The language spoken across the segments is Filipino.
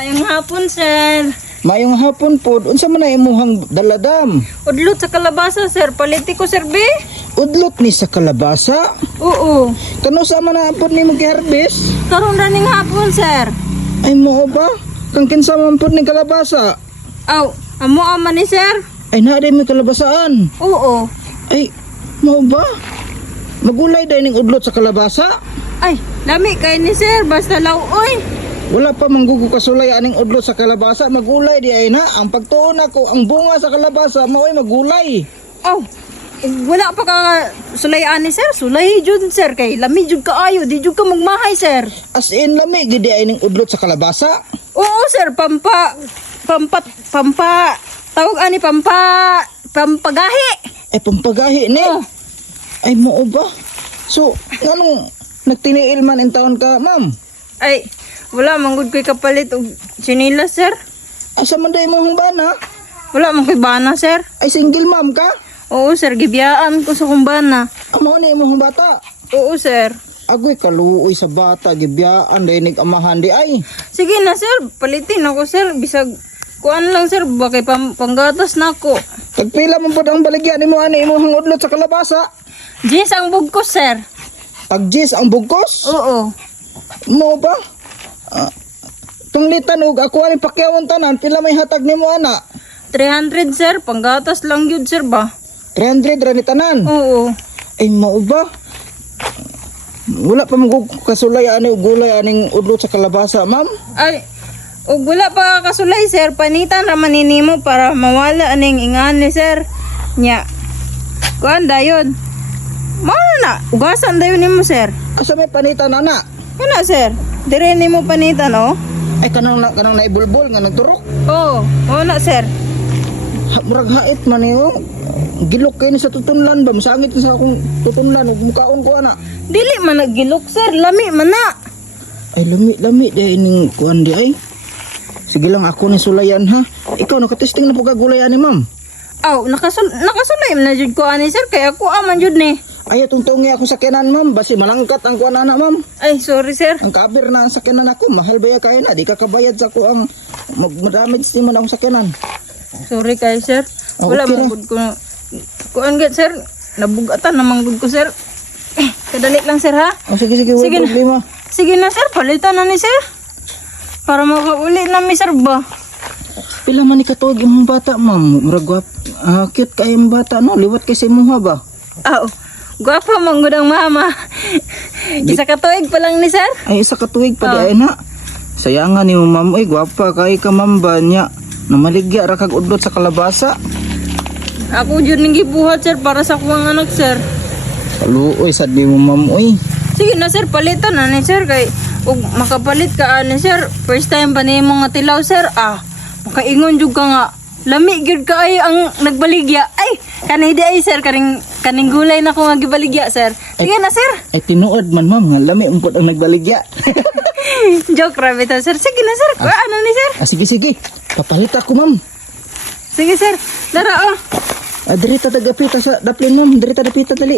Mayong hapon, sir. Mayong hapon po. Unsa man na imuhang daladam? Udlot sa kalabasa, sir. Paliti ko, sir, be. Udlot ni sa kalabasa. Oo. Kano sa man na pod ni mag-harvest? Karon raning hapon, sir. Ay mo ba? Kang kinsa man pod ni kalabasa? Aw, amo ama ni, sir. Ay naa day may kalabasaan. Oo. Ay mo ba? Magulay day ning udlot sa kalabasa? Ay, lami kay ni, sir. Basta lauoy. Wala pa manggugo kasulay aning udlot sa kalabasa, magulay di ay na. Ang pagtuon ako, ang bunga sa kalabasa maoy magulay. Aw, wala pa ka sulayaan ni, sir. Sulay jud, sir. Kay lami jud kaayo. Di jud ka magmahay, sir. As in lami gid ay ning udlot sa kalabasa. Oo, sir. Tawag ani, pampagahi. Ay pampagahi ni. Oh. Ay mo ba? So, nganong nagtiniil man in taon ka, ma'am? Ay, wala manggod ko'y kapalit og sinilas, sir. Asa man day mo bana? Wala man ko'y bana, sir. Ay single ma'am ka? Oo, sir. Gibiyaan ko sa kumbana. Amo ni mo bata. Oo, sir. Agoy kaluoy sa bata gibiyaan day amahan di ay. Sige na, sir. Palitin ako, sir. Bisag kuan lang, sir. Bakit panggatas na ako. Tagpila man pud ang baligya nimo ani imong udlot sa kalabasa. Jis ang bugkos, sir. Tagjis ang bugkos. Oo. Mo ba? Tunglitan og ako ani pakyawon tanan pila may hatag nimo ana? 300, sir. Panggatas lang yun, sir ba? 300 ra ni tanan. Oo. Ay mo ba? Wala pa mong kasulay ani og gulay aning udlot sa kalabasa, ma'am. Ay, ug wala pa kasulay, sir. Panitan raman ninimo para mawala aning ingan ni, sir. Nya. Kuan dayon. Mao na. Ugasan dayon nimo, sir. Asa may panitan ana? Kana, sir. Dire nimo panitan, oh. Ay kanang naibulbol nga nagturok. Oo. Oo na, sir. Murag hait man niyo. Gilok kayo sa tutunlan ba? Masangit sa akong tutunlan ug mukaon ko ana. Dili man naggilok, sir. Lami man na. Ay lami di ning kuan di ay. Sige lang ako ni sulayan ha. Ikaw nakatesting na pagkagulayan ni ma'am. Aw, nakasulay man na jud ko ani, sir. Kaya ako aman jud ni. Ay tungtungi ako sa kenan ma'am basi malangkat ang kuan ana ma'am. Ay, sorry, sir. Ang kabir na ang sakenan ako mahal ba kaya na di ka kabayad sa ako ang madamage ni man akong sakenan. Sorry kay, sir. Oh, Wala okay man ra. gud ko. Kuan gid, sir. Nabugatan naman gud ko, sir. Kadali lang, sir, ha? Oh, sige wala Sige na. problema. Sige na, sir. Palitan na ni, sir. Para makauli na mi, sir, ba? Pila man ni katuig imong bata ma'am. Murag cute kay imong bata no liwat kay sa imuha ba? Aw, gwapa man gud ang mama. Isa ka tuig pa lang ni, sir. Ay isa ka tuig pa di ay na. Sayangan ni mo ma'am oy gwapa kay ka ma'am ba niya. Namaligya ra kag udlot sa kalabasa. Ako jud ning gibuhat, sir, para sa kuwang anak, sir. Kaluoy sad ni mo ma'am oy. Sige na, sir, palitan na ni, sir, kay ug makapalit ka ani, sir. First time pa nimo nga tilaw, sir. Makaingon jud ka nga. Lami gyud ka ay ang nagbaligya. Ay, kanay di ay, sir, kaning gulay na ko nga gibaligya, sir. Sige na, sir. Ay tinuod man ma'am nga lami umpot ang nagbaligya. Joke rabbit, sir. Sige na, sir. Ano ni, sir? Sige. Papalit ako ma'am. Sige, sir. Dara, oh. Dirita tagapita sa daplin ma'am. Dirita dapita dali.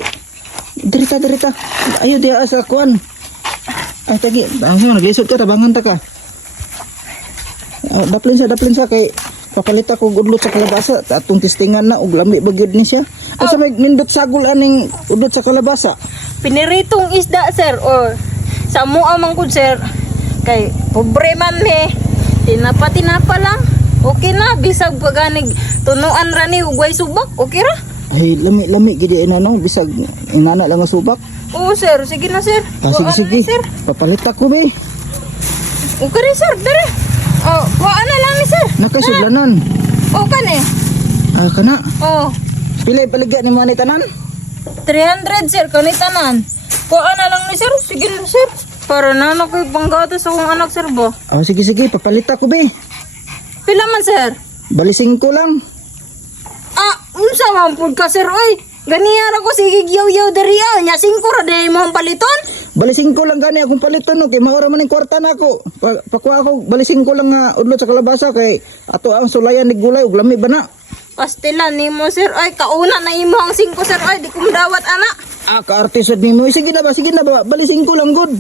Dirita. Ayo dia sa kuan. Ay tagi, naglisod ka tabangan ta ka. Daplin sa kay papalit ako udlot sa kalabasa atong testingan na ug lami ba gyud ni siya. Asa may nindot sagol aning udlot sa kalabasa? Piniritong isda, sir. O, sa mua man gud, sir. Kay, pobre man me. Tinapa lang. Okay na. Bisag paganig tunuan ra ni ugway subak. Okay ra? Ay lami gid ina no bisag inana lang ang subak. Oo, sir. Sige na, sir. Sige. Sir. Papalit ako be. Okay rin, sir. Dara. Oh, kuhaan na lang ni, sir. Nakasudlanan. Okay na eh. Kana. Oh, Pila paligya ni mo ni tanan? 300, sir. Kanitanan. Kuhaan na lang ni, sir. Sige na, sir. Para na ako'y panggatas akong anak, sir, ba? Sige papalit ako be. Pila man, sir? Balising ko lang. Unsa man pud ka, sir, oy? Ganiyara ko sige yaw-yaw dari nya 5 ra day mo paliton. Balising ko lang gani akong paliton no kay maura man ning kwarta nako. Pakuha ako balising ko lang nga udlot sa kalabasa kay ato ang sulayan ni gulay ug lami ba na. Pastilan nimo, sir, oy. Kauna na imo ang 5, sir, oy. Di ko madawat ana. Kaartisod nimo. Sige na ba? Balising ko lang good.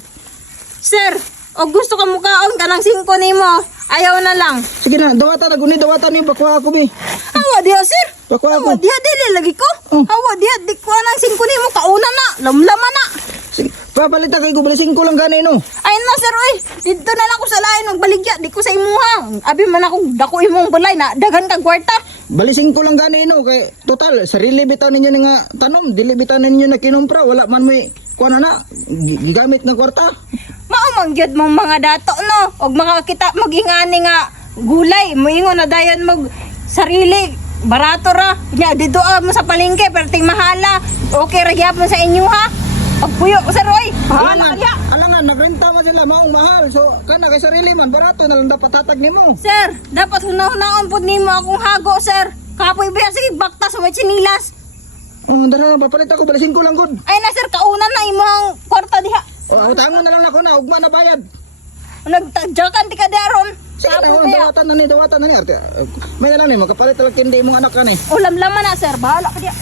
Sir, o gusto ka mukaon ka ng 5 nimo. Ayaw na lang. Sige na, dawatan na guni, dawatan ni bakwa ako bi. Awa diha, sir. Bakwa Awa ako. diha, dili lagi ko. Oh. Awa diha, di ko nang 5 nimo kauna na. Lamlaman na. Sige, papalit kay ko balising ko lang gani no. Ay na, sir, oy. Dito na lang ko sa lain ng baligya. Di ko sa imuha. Abi man ako dako imong balay na daghan kang kwarta. Balising ko lang gani no kay total sarili bitaw ninyo nga tanom, dili bitaw ninyo na kinumpra, wala man may kuan na gigamit ng kwarta. Maumang gyud mong mga dato no. Og makakita magingani nga gulay, moingon na dayon mag sarili barato ra. Nya dito mo sa palengke perting mahala. Okay ra gyapon sa inyo ha. Pagpuyo ko sa Roy. Bahala ka diha. Alangan nagrenta man sila maong mahal. So kana kay sarili man barato na lang dapat hatag nimo. Sir, dapat hunaw-hunaon pud nimo akong hago, sir. Kapoy ba sige bakta sa may sinilas. Oh, dara papalit ako balising ko lang gud. Ay na sir, kauna na imong kwarta diha. Oh, utangon na lang ako na ugma na bayad. Nagtadyakan ti ka daron. Sige na, Kapoy ba? dawatan na ni. Arte, may na lang ni makapalit talaga hindi mong anak ka ni. Ulam-laman na sir, bahala ka diha.